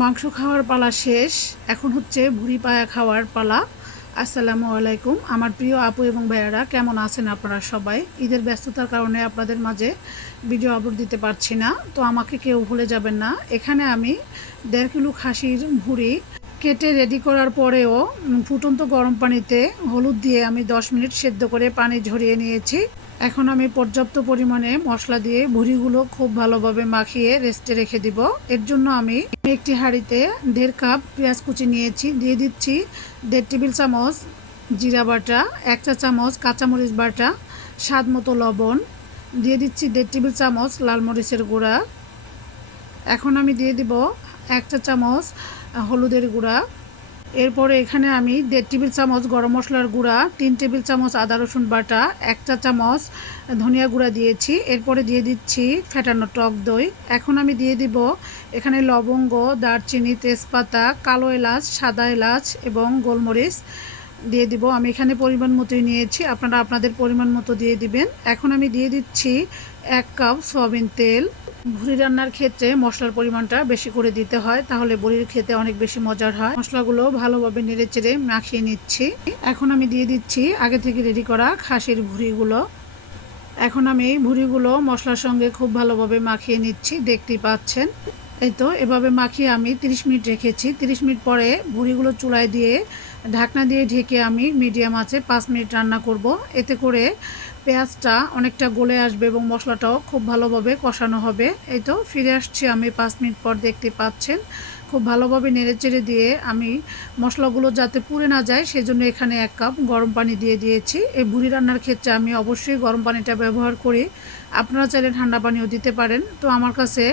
মাংস খাওয়ার পালা শেষ। এখন হচ্ছে ভুড়ি পায়া খাওয়ার পালা। আসসালামু আলাইকুম। আমার প্রিয় আপু এবং ভাইয়ারা, কেমন আছেন আপনারা সবাই? ঈদের ব্যস্ততার কারণে আপনাদের মাঝে ভিডিও আপলোড দিতে পারছি না, তো আমাকে কেউ ভুলে যাবেন না। এখানে আমি দেড় কিলো খাসির ভুড়ি কেটে রেডি করার পরেও ফুটন্ত গরম পানিতে হলুদ দিয়ে আমি দশ মিনিট সেদ্ধ করে পানি ঝরিয়ে নিয়েছি। এখন আমি পর্যাপ্ত পরিমাণে মশলা দিয়ে ভুড়িগুলো খুব ভালোভাবে মাখিয়ে রেস্টে রেখে দিব। এর জন্য আমি একটি হাঁড়িতে দেড় কাপ পেঁয়াজ কুচি নিয়েছি, দিয়ে দিচ্ছি দেড় টেবিল চামচ জিরা বাটা, এক চা চামচ কাঁচামরিচ বাটা, স্বাদ মতো লবণ, দিয়ে দিচ্ছি দেড় টেবিল চামচ লাল মরিচের গুঁড়া। এখন আমি দিয়ে দিব এক চা চামচ হলুদের গুঁড়া। এরপরে এখানে আমি দেড় টেবিল চামচ গরম মশলার গুঁড়া, তিন টেবিল চামচ আদা রসুন বাটা এক চা চামচ ধনিয়া গুঁড়া দিয়েছি। এরপরে দিয়ে দিচ্ছি ফেটানো টক দই। এখন আমি দিয়ে দিব এখানে লবঙ্গ, দারচিনি, তেজপাতা, কালো এলাচ, সাদা এলাচ এবং গোলমরিচ। দিয়ে দিব। আমি এখানে পরিমাণ মতোই নিয়েছি। আপনারা আপনাদের পরিমাণ মতো দিয়ে দিবেন। এখন আমি দিয়ে দিচ্ছি এক কাপ সয়াবিন তেল। ভুড়ি রান্নার ক্ষেত্রে মশলার পরিমাণটা বেশি করে দিতে হয়, তাহলে বড়ির খেতে অনেক বেশি মজার হয়। মশলাগুলো ভালোভাবে নেড়ে চেড়ে মাখিয়ে নিচ্ছি। এখন আমি দিয়ে দিচ্ছি আগে থেকে রেডি করা খাসির ভুড়িগুলো এখন আমি ভুড়িগুলো মশলার সঙ্গে খুব ভালোভাবে মাখিয়ে নিচ্ছি, দেখতেই পাচ্ছেন। এই তো, এভাবে মাখিয়ে আমি 30 মিনিট রেখেছি। 30 মিনিট পরে ভুড়িগুলো চুলায় দিয়ে ঢাকনা দিয়ে ঢেকে আমি মিডিয়াম আছে পাঁচ মিনিট রান্না করব। এতে করে পেঁয়াজটা অনেকটা গলে আসবে এবং মশলাটাও খুব ভালোভাবে কষানো হবে। এই তো, ফিরে আসছি আমি পাঁচ মিনিট পর, দেখতে পাচ্ছেন। খুব ভালোভাবে নেড়ে চেড়ে দিয়ে আমি মশলাগুলো যাতে পুড়ে না যায়, সেজন্য এখানে এক কাপ গরম পানি দিয়ে দিয়েছি। এই বুড়ি রান্নার ক্ষেত্রে আমি অবশ্যই গরম পানিটা ব্যবহার করি। আপনারা চাইলে ঠান্ডা পানিও দিতে পারেন। তো আমার কাছে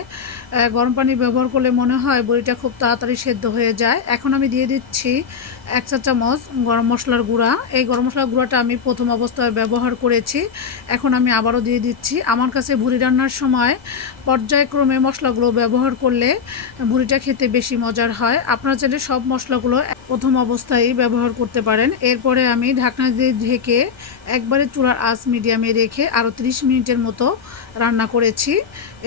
গরম পানি ব্যবহার করলে মনে হয় বড়িটা খুব তাড়াতাড়ি সেদ্ধ হয়ে যায়। এখন আমি দিয়ে দিচ্ছি এক চা চামচ গরম মশলার গুঁড়া। এই গরম মশলার গুঁড়াটা আমি প্রথম অবস্থায় ব্যবহার করেছি। এখন আমি আবারও দিয়ে দিচ্ছি। আমার কাছে ভুড়ি রান্নার সময় পর্যায়ক্রমে মশলাগুলো ব্যবহার করলে ভুড়িটা খেতে বেশি মজার হয়। আপনার চাইলে সব মশলাগুলো প্রথম অবস্থায় ব্যবহার করতে পারেন। এরপরে আমি ঢাকনা দিয়ে ঢেকে একবারে চুলার আঁচ মিডিয়ামে রেখে আরও 30 মিনিটের মতো রান্না করেছি।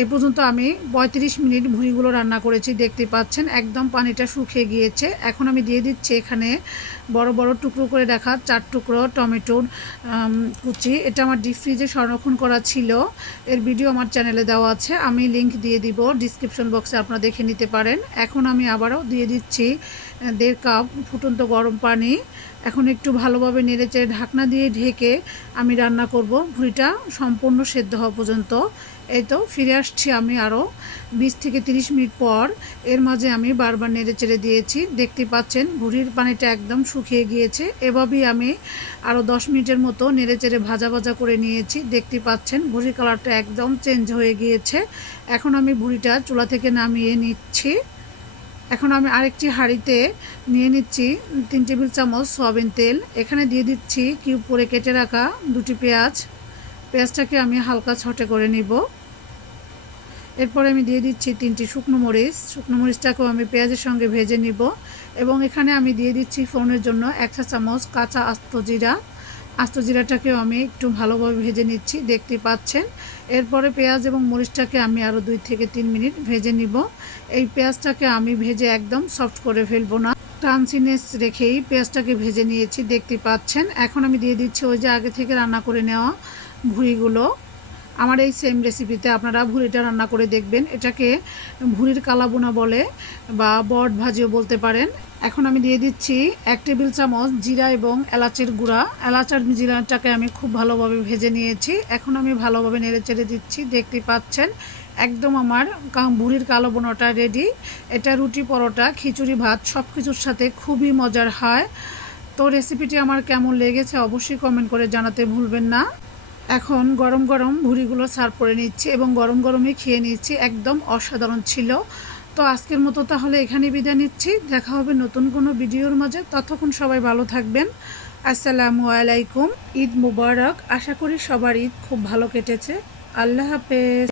এ পর্যন্ত আমি পঁয়ত্রিশ মিনিট ভুঁড়িগুলো রান্না করেছি, দেখতে পাচ্ছেন। একদম পানিটা শুকিয়ে গিয়েছে। এখন আমি দিয়ে দিচ্ছি এখানে বড় বড় টুকরো করে রাখা চার টুকরো টমেটোর কুচি। এটা আমার ডিপ ফ্রিজে সংরক্ষণ করা ছিল। এর ভিডিও আমার চ্যানেলে দেওয়া আছে। আমি লিংক দিয়ে দিব, ডিসক্রিপশন বক্সে আপনারা দেখে নিতে পারেন। এখন আমি আবারও দিয়ে দিচ্ছি দেড় কাপ ফুটন্ত গরম পানি। এখন একটু ভালোভাবে নেড়েচেড়ে ঢাকনা দিয়ে ঢেকে আমি রান্না করব। ভুঁড়িটা সম্পূর্ণ সেদ্ধ হওয়া পর্যন্ত। এই তো ফিরে আসছি আমি আরও বিশ থেকে তিরিশ মিনিট পর। এর মাঝে আমি বারবার নেড়ে চেড়ে দিয়েছি। দেখতে পাচ্ছেন, ভুঁড়ির পানিটা একদম শুকিয়ে গিয়েছে। এভাবেই আমি আরও দশ মিনিটের মতো নেড়ে চেড়ে ভাজা ভাজা করে নিয়েছি। দেখতে পাচ্ছেন, ভুঁড়ির কালারটা একদম চেঞ্জ হয়ে গিয়েছে। এখন আমি ভুঁড়িটা চুলা থেকে নামিয়ে নিচ্ছি। এখন আমি আরেকটি হাঁড়িতে নিয়ে নিচ্ছি তিন টেবিল চামচ সয়াবিন তেল। এখানে দিয়ে দিচ্ছি কিউব করে কেটে রাখা দুটি পেঁয়াজ। পেঁয়াজটাকে আমি হালকা ছটে করে নিব। এরপরে আমি দিয়ে দিচ্ছি তিনটি শুকনো মরিচ। শুকনো মরিচটাকেও আমি পেঁয়াজের সঙ্গে ভেজে নিব এবং এখানে আমি দিয়ে দিচ্ছি ফোড়নের জন্য এক চা চামচ কাঁচা আস্ত জিরা। আস্ত জিরাটাকেও আমি একটু ভালোভাবে ভেজে নিচ্ছি, দেখতে পাচ্ছেন। এরপরে পেঁয়াজ এবং মরিচটাকে আমি আরও দুই থেকে তিন মিনিট ভেজে নিব। এই পেঁয়াজটাকে আমি ভেজে একদম সফট করে ফেলব না। ট্রান্সিনেস রেখেই পেঁয়াজটাকে ভেজে নিয়েছি, দেখতে পাচ্ছেন। এখন আমি দিয়ে দিচ্ছি ওই যে আগে থেকে রান্না করে নেওয়া ভুঁড়িগুলো। আমার এই সেম রেসিপিতে আপনারা ভুঁড়িটা রান্না করে দেখবেন। এটাকে ভুঁড়ির কালাবোনা বলে বা বট ভাজিও বলতে পারেন। এখন আমি দিয়ে দিচ্ছি এক টেবিল চামচ জিরা এবং এলাচের গুঁড়া। এলাচ আর জিরাটাকে আমি খুব ভালোভাবে ভেজে নিয়েছি। এখন আমি ভালোভাবে নেড়ে চেড়ে দিচ্ছি। দেখতে পাচ্ছেন, একদম আমার ভুঁড়ির কালো বোনাটা রেডি এটা রুটি পরোটা, খিচুড়ি ভাত সব কিছুর সাথে খুবই মজার হয়। তো রেসিপিটি আমার কেমন লেগেছে অবশ্যই কমেন্ট করে জানাতে ভুলবেন না। এখন গরম গরম ভুড়িগুলো সার্ভ করে নিচ্ছি এবং গরম গরমই খেয়ে নিচ্ছি, একদম অসাধারণ ছিল। তো আজকের মতো তাহলে এখানে বিদায় নিচ্ছি। দেখা হবে নতুন কোনো ভিডিওর মাঝে। ততক্ষণ সবাই ভালো থাকবেন। আসসালামু আলাইকুম। ঈদ মুবারক। আশা করি সবার ঈদ খুব ভালো কেটেছে। আল্লাহ হাফেজ।